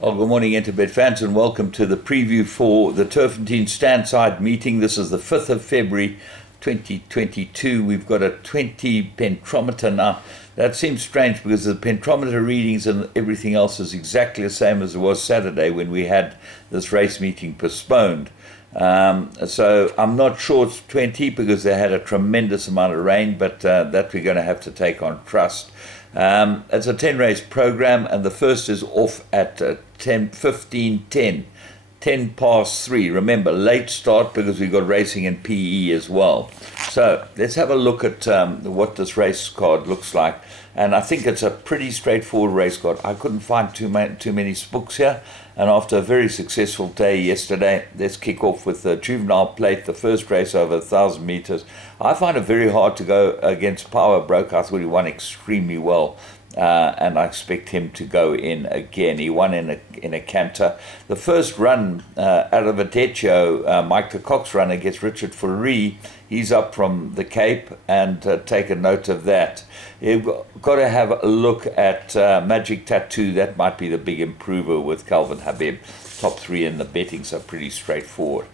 Oh, good morning, Interbet fans, and welcome to the preview for the Turffontein Standside meeting. This is the 5th of February 2022. We've got a 20 pentrometer now. That seems strange because the pentrometer readings and everything else is exactly the same as it was Saturday when we had this race meeting postponed. So I'm not sure it's 20 because they had a tremendous amount of rain, but that we're going to have to take on trust. It's a 10 race program, and the first is off at 10 past 3. Remember, late start because we've got racing in PE as well. So let's have a look at what this race card looks like. And I think it's a pretty straightforward race card. I couldn't find too many spooks here. And after a very successful day yesterday, let's kick off with the Juvenile Plate, the first race over 1,000 meters. I find it very hard to go against Power Broke. I thought he won extremely well. And I expect him to go in again. He won in a canter. The first run out of Adetio, Mike the Cox runner, gets Richard Fourie. He's up from the Cape, and take a note of that. You've got to have a look at Magic Tattoo. That might be the big improver with Calvin Habib. Top 3 in the betting, so pretty straightforward.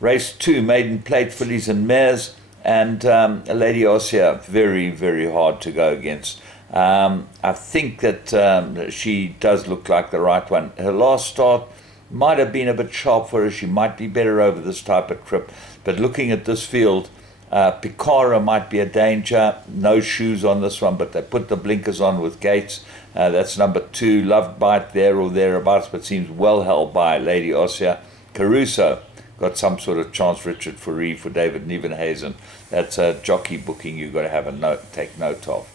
Race 2, Maiden Plate, Fillies and Mares, and Lady Ossia, very, very hard to go against. I think that she does look like the right one. Her last start might have been a bit sharp for her. She might be better over this type of trip. But looking at this field, Picara might be a danger. No shoes on this one, but they put the blinkers on with Gates. That's number 2. Loved Bite there or thereabouts, but seems well held by Lady Ossia. Caruso got some sort of chance. Richard Fourie for David Nieuwenhuizen. That's a jockey booking you've got to have take note of.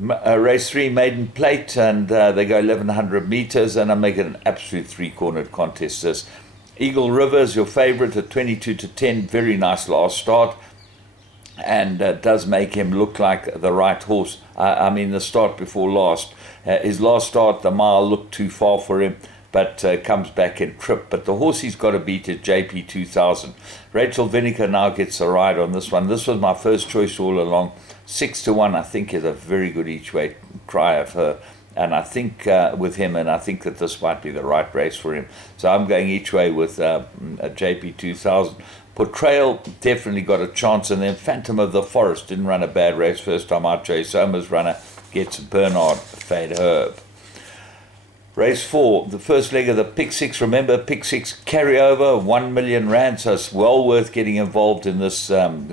Race 3, Maiden Plate, and they go 1,100 meters, and I'm making an absolute three-cornered contest. This Eagle River is your favorite at 22-10. Very nice last start, and does make him look like the right horse. I mean, the start before last. His last start, the mile looked too far for him, but comes back in trip. But the horse he's got to beat is JP 2000. Rachel Vinegar now gets a ride on this one. This was my first choice all along. 6-1, I think, is a very good each-way cry of her. And I think with him, and I think that this might be the right race for him. So I'm going each way with a JP 2000. Portrayal definitely got a chance. And then Phantom of the Forest didn't run a bad race first time out. Jay Somers runner gets Bernard Fade Herb. Race 4, the first leg of the Pick 6. Remember, Pick 6 carryover, 1 million rand, so it's well worth getting involved in this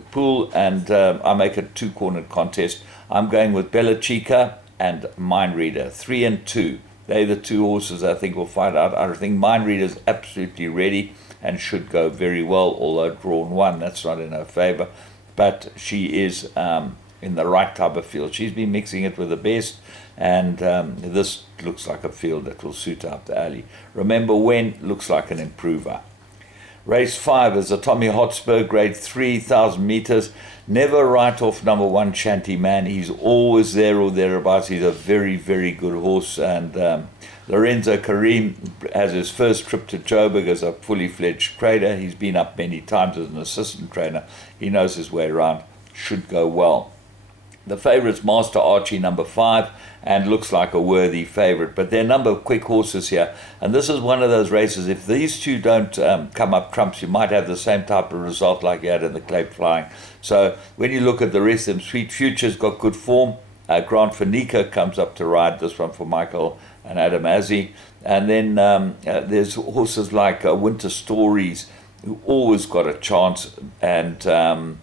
pool, and I make a two-cornered contest. I'm going with Bella Chica and Mind Reader, 3 and 2. They're the two horses I think will fight out. I think Mind Reader is absolutely ready and should go very well, although drawn 1, that's not in her favor. But she is in the right type of field. She's been mixing it with the best, and this looks like a field that will suit up the alley. Remember When looks like an improver. Race 5 is a Tommy Hotspur, grade 3,000 meters. Never write off number 1 Shanty Man. He's always there or thereabouts. He's a very, very good horse. And Lorenzo Karim has his first trip to Joburg as a fully fledged trader. He's been up many times as an assistant trainer. He knows his way around. Should go well. The favourite's Master Archie, number 5, and looks like a worthy favourite. But there are a number of quick horses here. And this is one of those races, if these two don't come up trumps, you might have the same type of result like you had in the Cape Flying. So when you look at the rest of them, Sweet Future's got good form. Grant Fanica comes up to ride this one for Michael and Adam Azzi. And then there's horses like Winter Stories, who always got a chance, and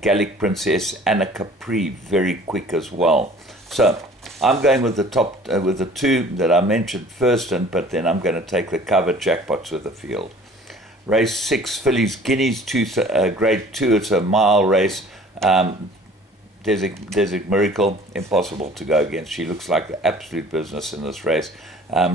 Gallic Princess, Anna Capri, very quick as well. So I'm going with the top with the 2 that I mentioned first, but then I'm going to take the covered jackpots with the field. Race 6, Fillies Guineas, grade 2. It's a mile race. Desert Miracle, impossible to go against. She looks like the absolute business in this race.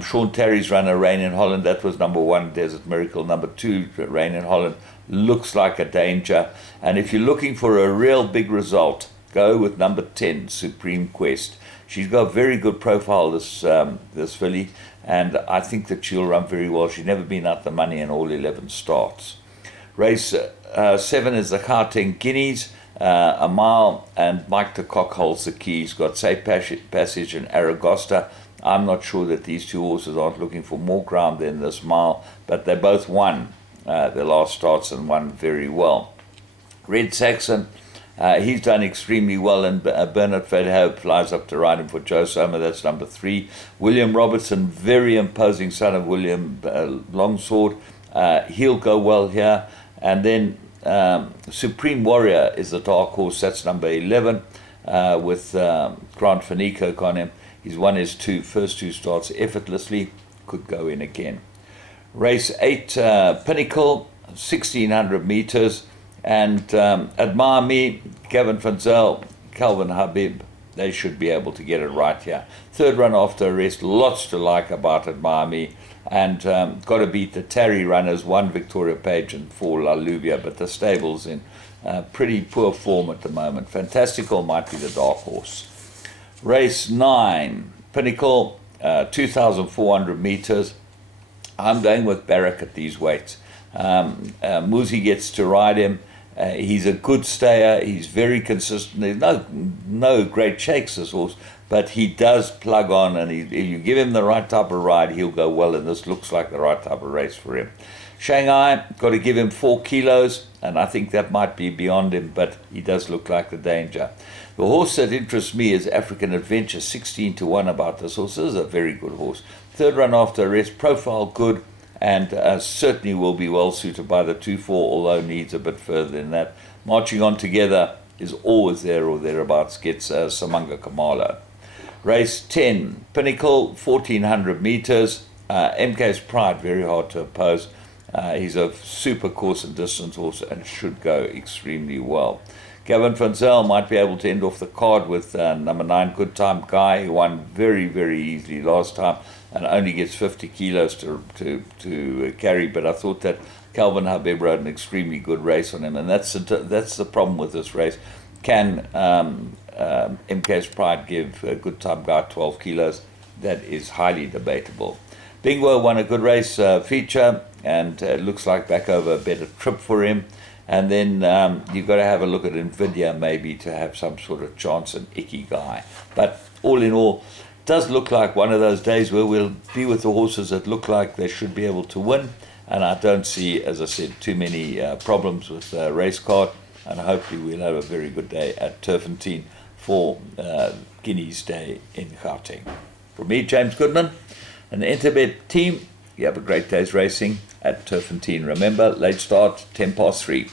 Sean Terry's runner, Rain in Holland, that was number 1, Desert Miracle. Number 2, Rain in Holland, looks like a danger. And if you're looking for a real big result, go with number 10, Supreme Quest. She's got a very good profile, this filly, and I think that she'll run very well. She's never been out the money in all 11 starts. Race 7 is the Gauteng Guineas. A mile, and Mike the Cock holds the key. He's got Safe Passage and Aragosta. I'm not sure that these two horses aren't looking for more ground than this mile, but they both won their last starts and won very well. Red Saxon, he's done extremely well, and Bernard Fedhope flies up to ride him for Joe Sommer. That's number 3. William Robertson, very imposing son of William Longsword. He'll go well here. And then Supreme Warrior is the dark horse. That's number 11 with Grant Van Niekerk on him. He's won his first two starts effortlessly. Could go in again. Race 8, Pinnacle, 1,600 meters. And Admire Me, Gavin Van Zyl, Calvin Habib, they should be able to get it right here. Third run after arrest, lots to like about Admire Me. And got to beat the Tarry runners, 1 Victoria Page and 4 La Luvia, but the stable's in pretty poor form at the moment. Fantastical might be the dark horse. Race 9, Pinnacle, 2,400 meters. I'm going with Barrack at these weights. Muzi gets to ride him. He's a good stayer. He's very consistent. There's no great shakes, this horse, but he does plug on, and if you give him the right type of ride, he'll go well, and this looks like the right type of race for him. Shanghai, got to give him 4 kilos, and I think that might be beyond him, but he does look like the danger. The horse that interests me is African Adventure, 16-1 about this horse. This is a very good horse. Third run after arrest, profile good, and certainly will be well suited by the 2-4, although needs a bit further than that. Marching On Together is always there or thereabouts, gets Samanga Kamalo. Race 10, Pinnacle, 1,400 meters. MK's Pride, very hard to oppose. He's a super course and distance horse and should go extremely well. Gavin Van Zyl might be able to end off the card with number 9, Good Time Guy, who won very, very easily last time and only gets 50 kilos to carry. But I thought that Calvin Habib rode an extremely good race on him, and that's the problem with this race. Can MK's Pride give Good Time Guy 12 kilos? That is highly debatable. Bingwo won a good race feature, and it looks like back over a better trip for him. And then you've got to have a look at Nvidia maybe to have some sort of chance in Icky Guy. But all in all, it does look like one of those days where we'll be with the horses that look like they should be able to win. And I don't see, as I said, too many problems with the race card. And hopefully we'll have a very good day at Turffontein for Guineas Day in Gauteng. From me, James Goodman, and the Interbet team, you have a great day's racing at Turffontein. Remember, late start, 3:10.